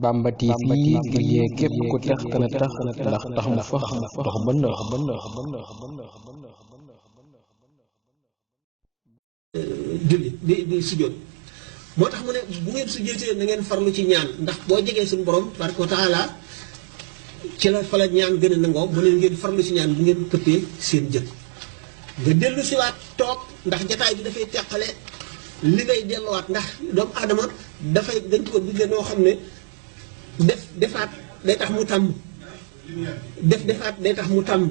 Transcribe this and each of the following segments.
Bamba TV ngir yee képp ku tax kana tax ndax tax mu fax dox ba nëx julli di sujjóot moo tax mu ne bu ngeen sujjóotee na ngeen farlu ci ñaan ndax boo jegee suñu borom tabaraka wa taala ci la fa la ñaan gën a nangoo mu ne ngeen farlu ci ñaan bu ngeen këppee seen jët nga dellu siwaat toog ndax jataay bi dafay teqale li ngay delluwaat ndax doomu aadama dafay dañ ko bindee noo xam ne defaat day tax mu tàmm defaat day tax mu tàmm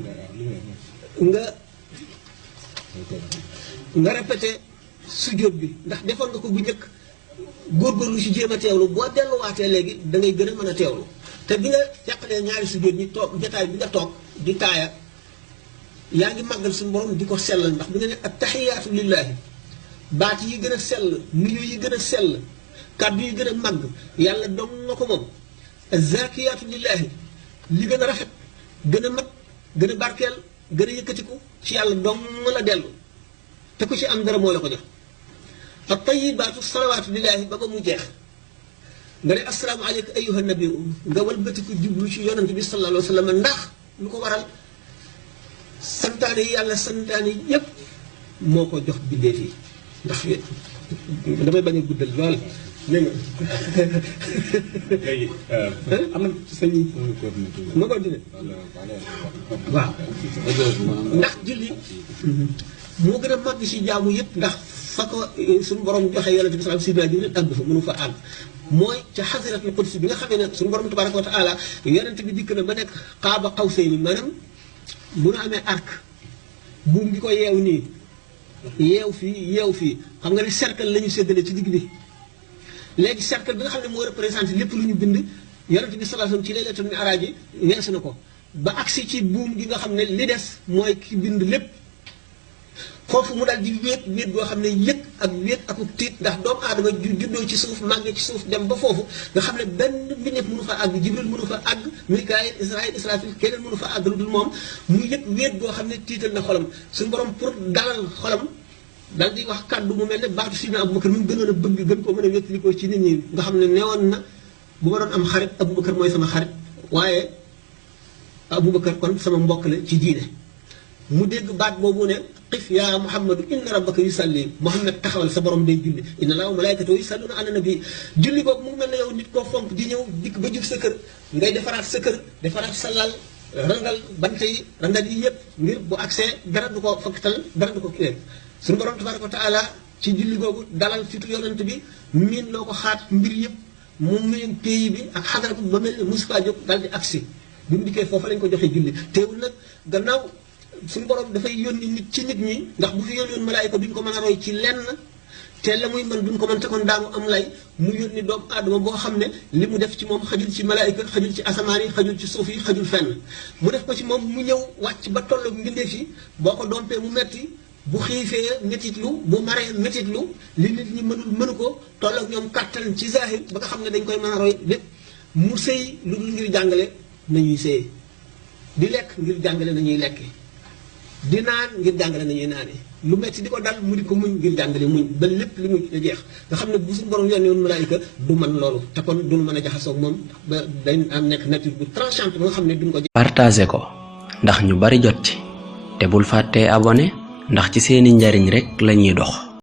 nga répété sujjóot bi ndax defoon nga ko bu njëkk góorgóorlu ci jéem a teewlu boo delluwaatee léegi da ngay gën a mën a teewlu te bi nga teqalee ñaari sujjóot ñi toog jataay bi nga toog di taaya yaa ngi màggal suñu borom di ko sellal ndax bi nga ne attahiyaatu lillahi baat yi gën a sell nuyu yi gën a sell kàddu yi gën a màgg yàlla dong nga ko moom zakiyaatu lillahi li gën a rafet gën a mat gën a barkeel gën a yëkkatiku ci yàlla dong la dellu te ku ci am dara moo la ko jox ak tayibaatu salawaatu lillahi ba mu jeex nga ne assalaamu aleyka ayyuha nabi nga walbatiku jublu ci yonent bi sallallahu alayhi wa sallam ndax lu ko waral santaane yi yàlla santaane yépp moo ko jox bindee fii ndax damay bañ a guddal lool dégg nga léegi am na sëñ ma continué waaw ndax julli moo gën a màgg si jaamu yëpp ndax fa ko suñu borom joxe yonent bi sallallahu alayhi wa sallam àgg fa mënu fa àgg mooy ca xasiratul qudsi bi nga xamee ne suñu borom tabaraka wa taala yonent bi dikk na ba nekk xaaba xawsayni maanaam bu nu amee arc buum gi ko yeew nii yeew fii xam nga ne cercle la ñu séddale ci digg bi léegi cercle bi nga xam ne moo représenté lépp lu ñu bind yonent bi sallallahu alayhi wasallam ci laylatul mi'raj yi weesu na ko ba agsi ci buum gi nga xam ne li des mooy ki bind lépp foofu mu daal di wéet boo xam ne yëg ak wéet ak tiit ndax doomu aadama juddoo ci suuf màggee ci suuf dem ba foofu nga xam ne benn mbindeef mënu fa àgg jibril mënu fa àgg mikaayil israfil keneen mënu fa àgg lu dul moom mu yëg wéet boo xam ne tiital na xolam suñu borom pour dalal xolam dal di wax kàddu mu mel ne baatu Sidina Abubakar mu gënoon a bëgg gën koo mën a wéttalikoo ci nit ñi nga xam ne newoon na bu ma doon am xarit Abubakar mooy sama xarit waaye Abubakar kon sama mbokk la ci diine mu dégg baat boobu ne xif yaa Muhammadu inna rabbaka yusalli Muhammad taxawal sa borom day julli inna laahu malaykatahu yusalluna ala nabi julli boobu mu mel ne yow nit koo fonk di ñëw dikk ba jub sa kër ngay defaraat sa kër defaraat sa lal rangal bant yi rangal yi yëpp ngir bu accès dara du ko fakkatal dara du ko kilee suñu borom tabaraka wa taala ci julli googu dalal fitu yonent bi miin loo ko xaat mbir yëpp mu miin pays bi ak xadara ba mel ne mosu faa jóg dal di agsi bi mu dikkee foofu lañ ko joxee julli teewul nag gannaaw suñu borom dafay yónni nit ci nit ñi ndax bu fi yónni woon malaayika duñ ko mën a roy ci lenn te la muy mën duñ ko mën te kon daanu am lay mu yónni doomu aadama boo xam ne li mu def ci moom xajul ci malaayika xajul ci asamaan yi xajul ci suuf yi xajul fenn mu def ko ci moom mu ñëw wàcc ba tolloog mbindeef yi boo ko dompee mu metti bu xiifee métitlu bu maree métitlu li nit ñi mënu ko tolloog ñoom kattan ci zahir ba nga xam ne dañ koy mën a roy lépp mu sëy lu dul ngir jàngale nañuy sëyee di lekk ngir jàngale nañuy lekke di naan ngir jàngale nañuy naane lu metti di ko dal mu di ko muñ ngir jàngale muñ ba lépp li mu jeex nga xam ne bu suñu borom yónnee woon malaayika du mën loolu te kon duñu mën a jaxasoog moom ba dañ am nekk nature bu tranchante ba nga xam ne duñ ko partagé ko ndax ñu bari jot ci te bul fàttee abonné ndax ci seeni njariñ rekk lañuy dox